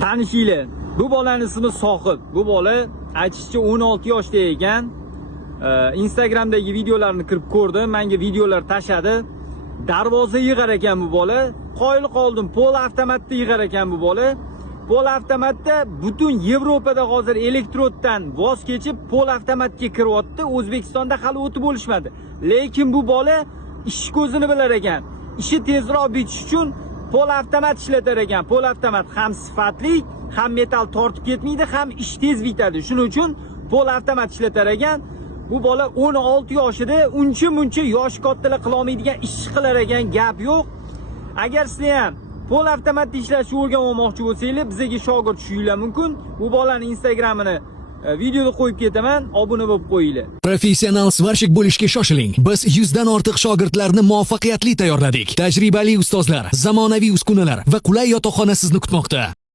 Tanishinglar. Bu bolaning ismi Sohib. Bu bola aytishicha 16 yoshda ekan. Instagramdagi videolarini kirib ko'rdim. Menga videolar tashadi. Darvoza yig'ar ekan bu bola. Qoyil qoldim. Pol avtomatda yig'ar ekan bu bola. Pol avtomatda butun Yevropada hozir elektroddan voz kechib pol avtomatga kiryapti. O'zbekistonda hali o'tib bo'lishmadi. Lekin bu bola ish ko'zini bilar ekan. Ishi tezroq bitish uchun pol avtomat ishlatar ekan. Pol avtomat ham sifatli, ham metal tortib ketmaydi, ham ish tez bitadi. Shuning uchun pol avtomat ishlatar ekan. Bu bola 16 yoshida uncha-muncha yosh kattalar qila olmaydigan ish qilar ekan, gap yo'q. Agar sizlar ham pol avtomatda ishlashni o'rganmoqchi bo'lsangiz, bizga shogird tushinglar mumkin. Bu bolaning Instagramini videoda qo'yib ketaman, obuna bo'lib qo'yinglar. Professional svarshik bo'lishga shoshiling. Biz 100 dan ortiq shogirdlarni muvaffaqiyatli tayyorladik. Tajribali ustozlar, zamonaviy uskunalar va qulay yotoqxona sizni kutmoqda.